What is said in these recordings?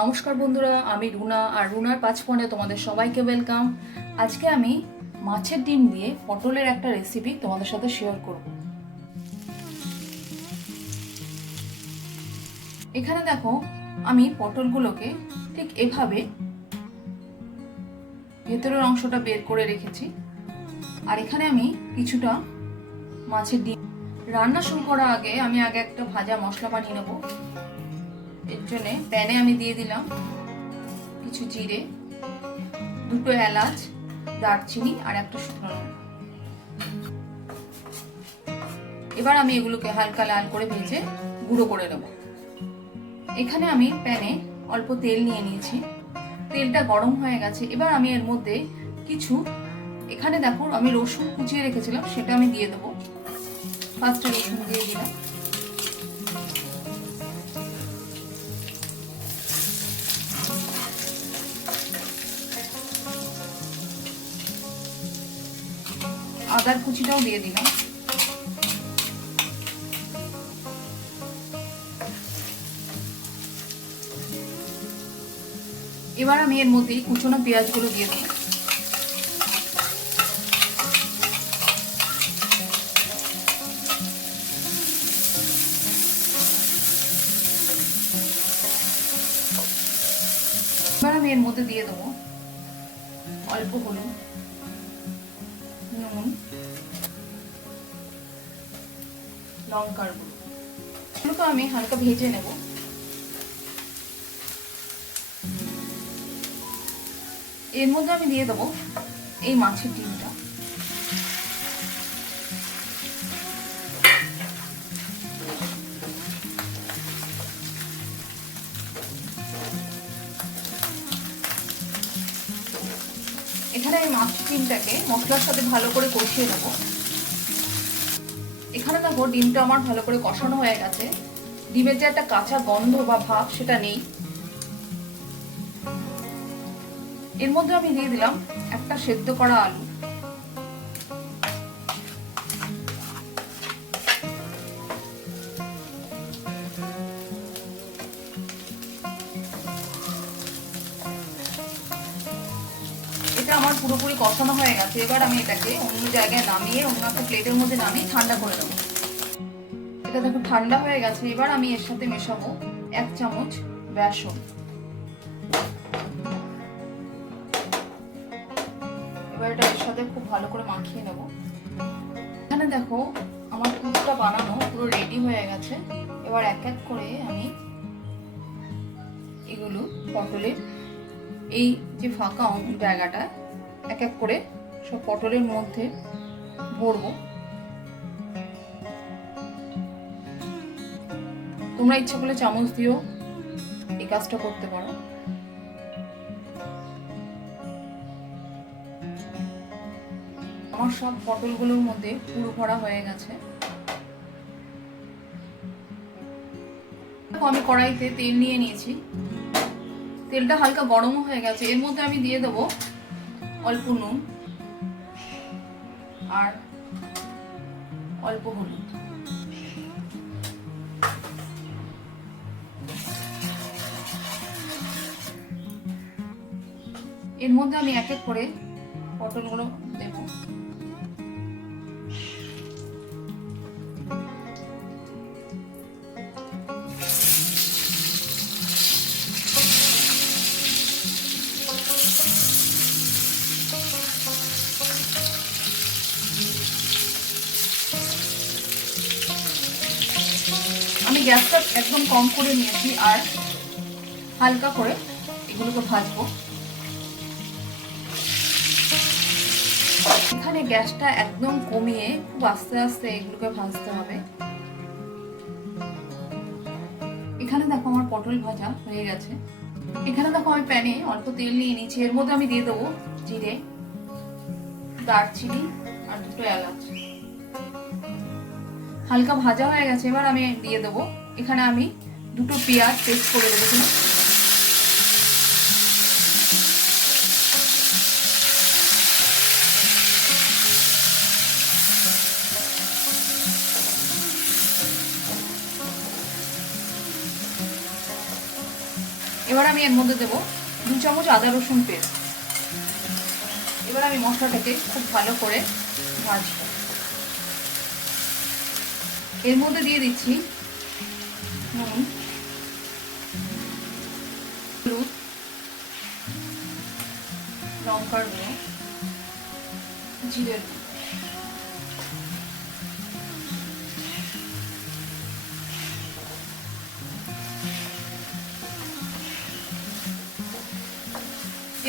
নমস্কার বন্ধুরা, আমি রুনা আর রুনার ৫ পয়েন্টে তোমাদের সবাইকে ওয়েলকাম। আজকে আমি মাছের ডিম দিয়ে পটলের একটা রেসিপি তোমাদের সাথে শেয়ার করব। এখানে দেখো, আমি পটলগুলোকে ঠিক এভাবে ভেতরের অংশটা বের করে রেখেছি। আর এখানে আমি কিছুটা মাছের ডিম রান্না শুরু করার আগে আমি একটা ভাজা মশলা বানিয়ে নেব। এর জন্য প্যানে আমি দিয়ে দিলাম কিছু জিরে, দুটো এলাচ, দারচিনি আর একটা শুকনো লঙ্কা। এবার আমি এগুলোকে হালকা লাল করে ভেজে গুঁড়ো করে নেব। এখানে আমি প্যানে অল্প তেল নিয়ে নিয়েছি, তেলটা গরম হয়ে গেছে। এবার আমি এর মধ্যে কিছু, এখানে দেখো আমি রসুন কুচিয়ে রেখেছিলাম, সেটা আমি দিয়ে দেবো। ফার্স্টে রসুন দিয়ে দিলাম। আদার কুচিটাও দিয়ে দিলাম। এবার আমি এর মধ্যে কুচনো পেঁয়াজগুলো দিয়ে দেবো। এবার আমি এর মধ্যে দিয়ে দেবো অল্প হলুদ, নুন, লঙ্কার গুঁড়ো। এগুলোকে আমি হালকা ভেজে নেব। এর মধ্যে আমি দিয়ে দেবো এই মাছের ডিমটা। এখানে আমি মাছের ডিমটাকে মশলার সাথে ভালো করে কষিয়ে নেব। এখানে দেখো ডিমটা আমার ভালো করে কষানো হয়ে গেছে। ডিমের যে একটা কাঁচা গন্ধ বা ভাব সেটা নেই। এর মধ্যে আমি দিয়ে দিলাম একটা সেদ্ধ করা আলু। এটা আমার পুরোপুরি কষানো হয়ে গেছে। এবার আমি এটাকে অন্য জায়গায় নামিয়ে, অন্য একটা প্লেটের মধ্যে নামিয়ে ঠান্ডা করে দেবো। এটা দেখো ঠান্ডা হয়ে গেছে। এবার আমি এর সাথে মেশাবো 1 চামচ বেসন। এবার এটা এর সাথে খুব ভালো করে মাখিয়ে নেব। এখানে দেখো আমার পুরোটা বানানো পুরো রেডি হয়ে গেছে। এবার এক এক করে আমি এগুলো পটলের এই যে ফাঁকা জায়গাটা এক এক করে সব পটলের মধ্যে ভরবো। তোমরা ইচ্ছা করলে চামচ দিয়েও এই কাজটা করতে পারো। আমার সব পটলগুলোর মধ্যে পুরো ভরা হয়ে গেছে। আমি কড়াইতে তেল নিয়ে নিয়েছি, তেলটা হালকা গরমও হয়ে গেছে। এর মধ্যে আমি দিয়ে দেবো অল্প নুন আর অল্প হলুদ। এর মধ্যে আমি এক এক করে পটলগুলো দেবো। আমি গ্যাসটা একদম কম করে নিয়েছি আর হালকা করে এগুলোকে ভাজবো। এখানে গ্যাসটা একদম কমিয়ে খুব আস্তে আস্তে এগুলোকে ভাজতে হবে। এখানে দেখো আমার পটল ভাজা হয়ে গেছে। এখানে দেখো আমি প্যানে অল্প তেল নিয়ে নিয়েছি। এর মধ্যে আমি দিয়ে দেবো জিরে, দারচিনি আর দুটো এলাচ। হালকা ভাজা হয়ে গেছে। এবার আমি দিয়ে দেবো, এখানে আমি দুটো পেঁয়াজ পেস্ট করে রেখেছিলাম। এবার এবার আমি এর মধ্যে দেবো 2 চামচ আদা রসুন পেস্ট। এবার আমি মশলাটাকে খুব ভালো করে ভাজবো। এর মধ্যে দিয়ে দিচ্ছি নুন, হলুদ, লঙ্কার গুঁড়ো, জিরের গুঁড়ো।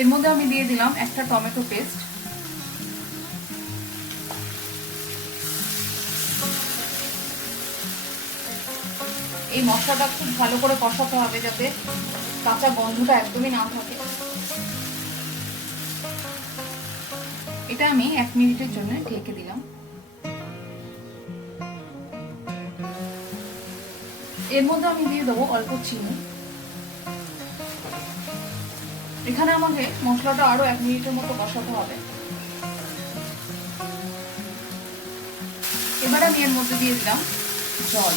এর মধ্যে আমি দিয়ে দিলাম একটা টমেটো পেস্ট। এই মশলাটা খুব ভালো করে কষাতে হবে যাতে কাঁচা গন্ধটা একদমই না থাকে। এটা আমি 1 মিনিটের জন্য ঢেকে দিলাম। এর মধ্যে আমি দিয়ে দেবো অল্প চিনি। এখানে আমাকে মশলাটা আরো 1 মিনিটের মতো কষাতে হবে। এবার আমি এর মধ্যে দিয়ে দিলাম জল।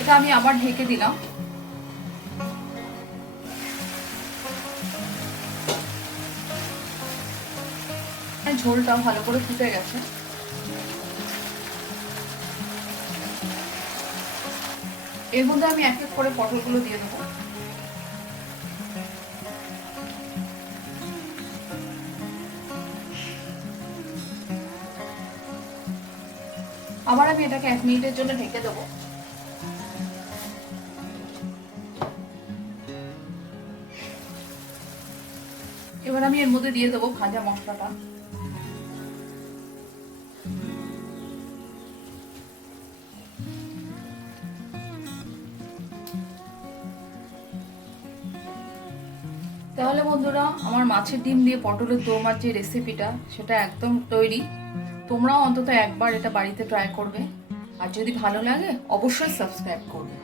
এটা আমি আবার ঢেকে দিলাম। ঝোলটা ভালো করে ফুটে গেছে। এর মধ্যে আমি এক এক করে পটলগুলো দিয়ে দেবো। আবার আমি এটাকে 1 মিনিটের জন্য ঢেকে দেবো। এবার আমি এর মধ্যে দিয়ে দেবো ভাজা মশলাটা। তাহলে বন্ধুরা, আমার মাছের ডিম দিয়ে পটলের দোরমার যে রেসিপিটা সেটা একদম তৈরি। তোমরাও অন্তত একবার এটা বাড়িতে ট্রাই করবে, আর যদি ভালো লাগে অবশ্যই সাবস্ক্রাইব করবে।